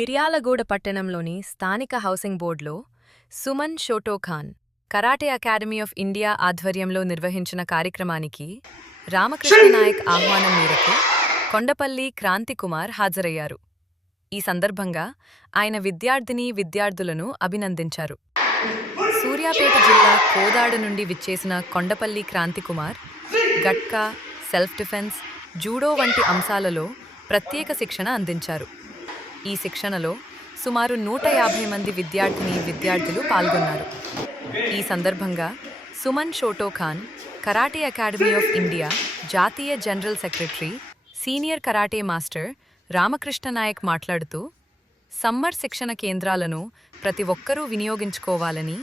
మిర్యాలగూడ పట్టణంలోని స్థానిక హౌసింగ్ బోర్డులో Suman Shotokan karate academy of India ఆధ్వర్యంలో నిర్వహించిన కార్యక్రమానికి రామకృష్ణనాయక్ ఆహ్వానం మేరకు కొండపల్లి క్రాంతికుమార్ హాజరయ్యారు. ఈ సందర్భంగా ఆయన విద్యార్థులను అభినందించారు. సూర్యాపేట జిల్లా కోదాడ నుండి విచ్చేసిన Kondapalli Kranthikumar gatka, self defence, judo వంటి అంశాలలో ప్రత్యేక శిక్షణ అందించారు. ఈ శిక్షణలో సుమారు 150 మంది విద్యార్థులు పాల్గొన్నారు. ఈ సందర్భంగా Suman Shotokan karate academy of India జాతీయ general secretary, senior karate master Ramakrishnanaik మాట్లాడుతూ, సమ్మర్ శిక్షణ కేంద్రాలను ప్రతి ఒక్కరూ వినియోగించుకోవాలని,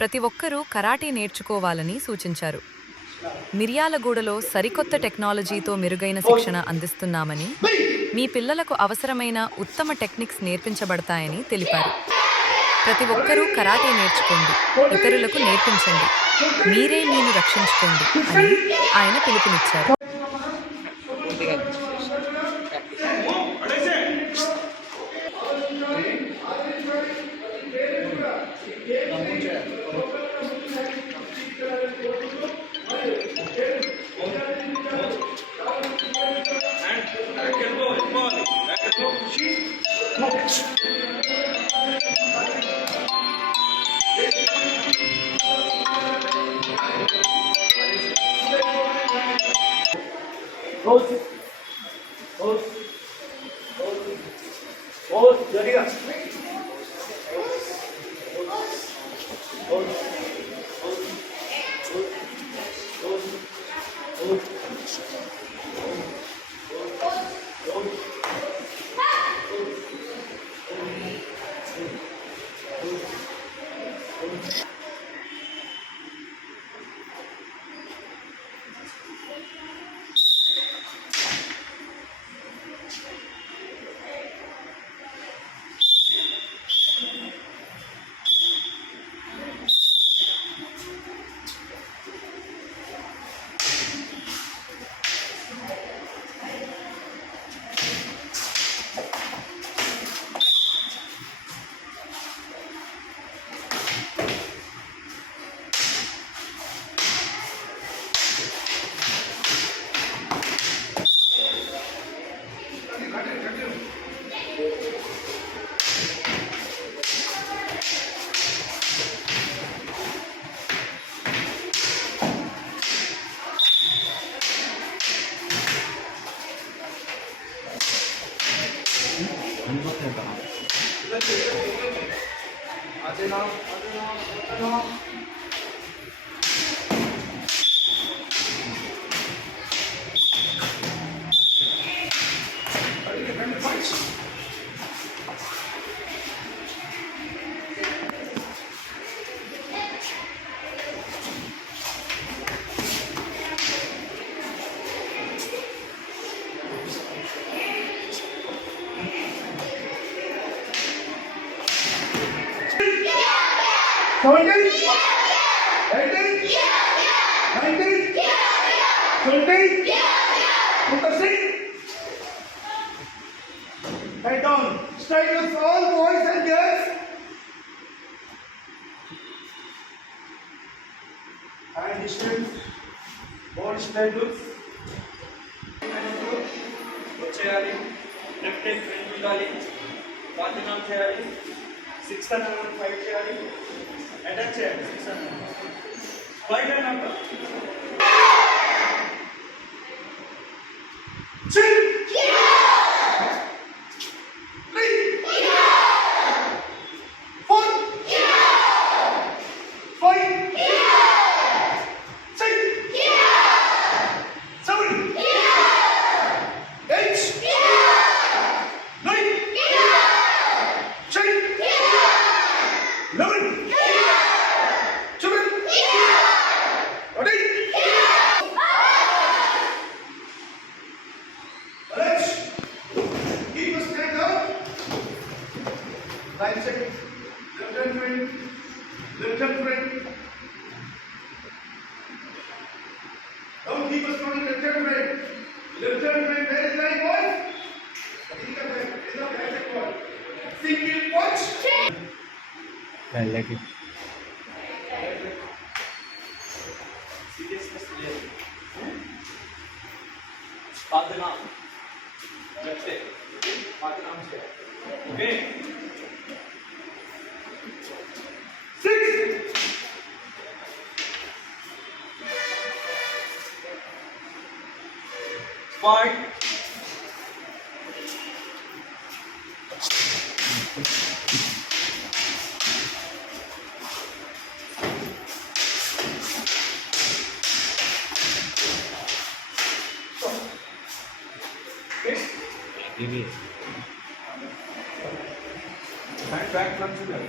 ప్రతి ఒక్కరూ కరాటే నేర్చుకోవాలని సూచించారు. మిర్యాలగూడలో సరికొత్త టెక్నాలజీతో మెరుగైన శిక్షణ అందిస్తున్నామని, మీ పిల్లలకు అవసరమైన ఉత్తమ టెక్నిక్స్ నేర్పించబడతాయని తెలిపారు. ప్రతి ఒక్కరూ కరాటే నేర్చుకోండి, ఇతరులకు నేర్పించండి, మీరే మీను రక్షించుకోండి అని ఆయన పిలుపునిచ్చారు. Head down. Straight with all boys and girls. Hand distance. Body straight looks. వచ్చేయాలి. లెఫ్ట్ హ్యాండ్ ఫ్రంట్ ఉండాలి. వాతినాం చేయాలి. 600 ఫైట్ చేయాలి. అటాక్ చేయాలి. 600 ఫైట్ అన్నప్పుడు left and right. Don't keep us from left and right. Left and right, where is right, boys? Like seriousness లేదు. బద్నాం చెప్తే బద్నాం చేయాలి. ఓకే 6, 5 ఇవి హ్యాండ్ బ్యాక్ ప్లంజ్ చేయాలి.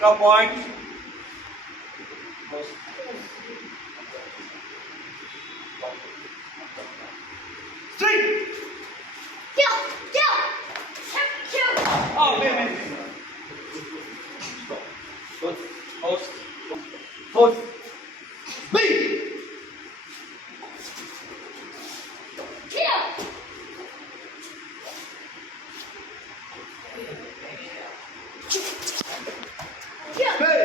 Extra point. straight. Oh, wait. Stop. Post. Post. Speed. Hey.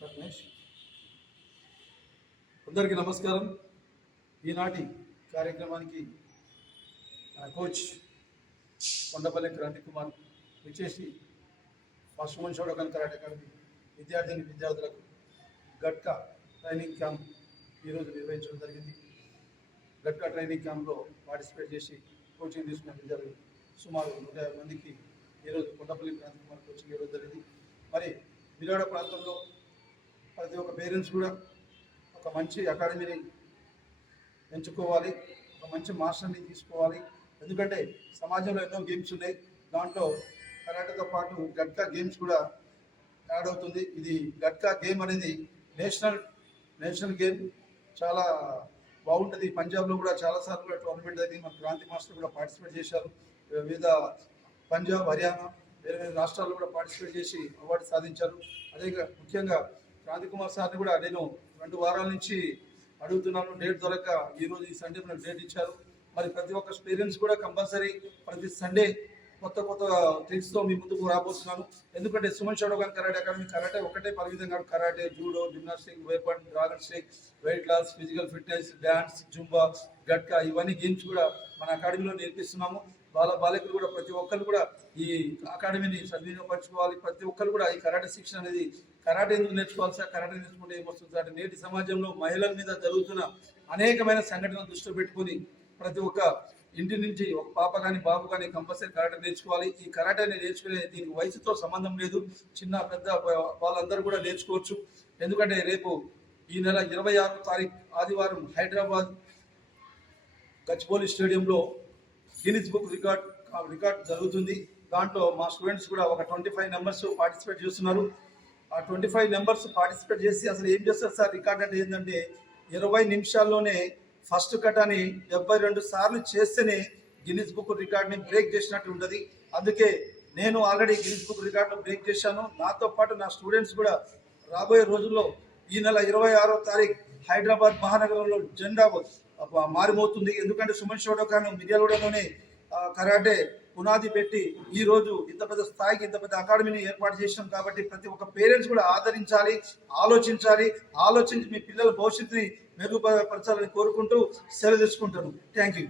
Sarvesh అందరికీ నమస్కారం. ఈనాటి కార్యక్రమానికి మన కోచ్ కొండపల్లి క్రాంతి కుమార్ విచ్చేసి ఫస్ట్ ఉమెన్ షోడోకాన్ కరాటే అకాడమీ విద్యార్థులకు గట్కా ట్రైనింగ్ క్యాంప్ ఈరోజు నిర్వహించడం జరిగింది. గట్కా ట్రైనింగ్ క్యాంప్లో పార్టిసిపేట్ చేసి కోచింగ్ తీసుకున్న విద్యార్థులు సుమారు 150 మందికి ఈరోజు కొండపల్లి క్రాంతి కుమార్ కోచింగ్ ఇవ్వడం జరిగింది. మరి విజయవాడ ప్రాంతంలో ప్రతి ఒక్క పేరెంట్స్ కూడా ఒక మంచి అకాడమీని ఎంచుకోవాలి, ఒక మంచి మాస్టర్ని తీసుకోవాలి. ఎందుకంటే సమాజంలో ఎన్నో గేమ్స్ ఉన్నాయి, దాంట్లో కరాటేతో పాటు గట్కా గేమ్స్ కూడా యాడ్ అవుతుంది. ఇది గట్కా గేమ్ అనేది నేషనల్ గేమ్, చాలా బాగుంటుంది. పంజాబ్లో కూడా చాలాసార్లు కూడా టోర్నమెంట్ అయితే మన క్రాంతి మాస్టర్ కూడా పార్టిసిపేట్ చేశారు. వివిధ పంజాబ్, హర్యానా వేరే వేరే రాష్ట్రాల్లో కూడా పార్టిసిపేట్ చేసి అవార్డు సాధించారు. అదే ముఖ్యంగా క్రాంతి కుమార్ సార్ని కూడా నేను 2 వారాల నుంచి అడుగుతున్నాను. డేట్ దొరక్క ఈరోజు ఈ సండే మనకు డేట్ ఇచ్చారు. మరి ప్రతి ఒక్క పేరెంట్స్ కూడా కంపల్సరీ ప్రతి సండే కొత్త కొత్త ట్రిక్స్తో మీ ముందుకు రాబోతున్నాను. ఎందుకంటే Suman Shotokan karate academy karate ఒకటే పరిమితం కాదు. Karate, judo, gymnastic, weapon, dragon stick, weight loss, physical fitness, dance, zumba, gatka ఇవన్నీ గేమ్స్ కూడా మన అకాడమీలో నేర్పిస్తున్నాము. బాలికలు కూడా ప్రతి ఒక్కరు కూడా ఈ అకాడమీని సద్వినియోగపరచుకోవాలి. ప్రతి ఒక్కరు కూడా ఈ కరాటే శిక్షణ అనేది కరాటే ఎందుకు నేర్చుకోవాలి సార్, కరాటే నేర్చుకుంటే ఏమొస్తుంది అంటే నేటి సమాజంలో మహిళల మీద జరుగుతున్న అనేకమైన సంఘటనలు దృష్టిలో పెట్టుకుని ప్రతి ఒక్క ఇంటి నుంచి ఒక పాప కానీ బాబు కానీ కంపల్సరీ కరాటే నేర్చుకోవాలి. ఈ కరాటేని నేర్చుకునే దీనికి వయసుతో సంబంధం లేదు. చిన్న పెద్ద వాళ్ళందరూ కూడా నేర్చుకోవచ్చు. ఎందుకంటే రేపు ఈ నెల 26వ తారీఖు ఆదివారం హైదరాబాద్ గచ్చిబౌలి స్టేడియంలో గిన్నిస్ బుక్ రికార్డ్ జరుగుతుంది. దాంట్లో మా స్టూడెంట్స్ కూడా ఒక 25 మెంబర్స్ పార్టిసిపేట్ చేస్తున్నారు. ఆ 25 మెంబర్స్ పార్టిసిపేట్ చేసి అసలు ఏం చేస్తారు సార్, రికార్డ్ అంటే ఏంటంటే 20 నిమిషాల్లోనే ఫస్ట్ కటాని 72 సార్లు చేస్తేనే గిన్నిస్ బుక్ రికార్డ్ని బ్రేక్ చేసినట్టు ఉంటుంది. అందుకే నేను ఆల్రెడీ గిన్నిస్ బుక్ రికార్డును బ్రేక్ చేశాను. నాతో పాటు నా స్టూడెంట్స్ కూడా రాబోయే రోజుల్లో ఈ నెల 26వ తారీఖు హైదరాబాద్ మహానగరంలో జెండా మారిపోతుంది. ఎందుకంటే సుమన్ షోడోకాన్ మిర్యాలగూడలోనే కరాటే పునాది పెట్టి ఈ రోజు ఇంత పెద్ద స్థాయికి ఇంత పెద్ద అకాడమీని ఏర్పాటు చేసినాం. కాబట్టి ప్రతి ఒక్క పేరెంట్స్ కూడా ఆదరించాలి, ఆలోచించి మీ పిల్లల భవిష్యత్తుని మెరుగుపరచాలని కోరుకుంటూ సెలవు తీసుకుంటాను. Thank you.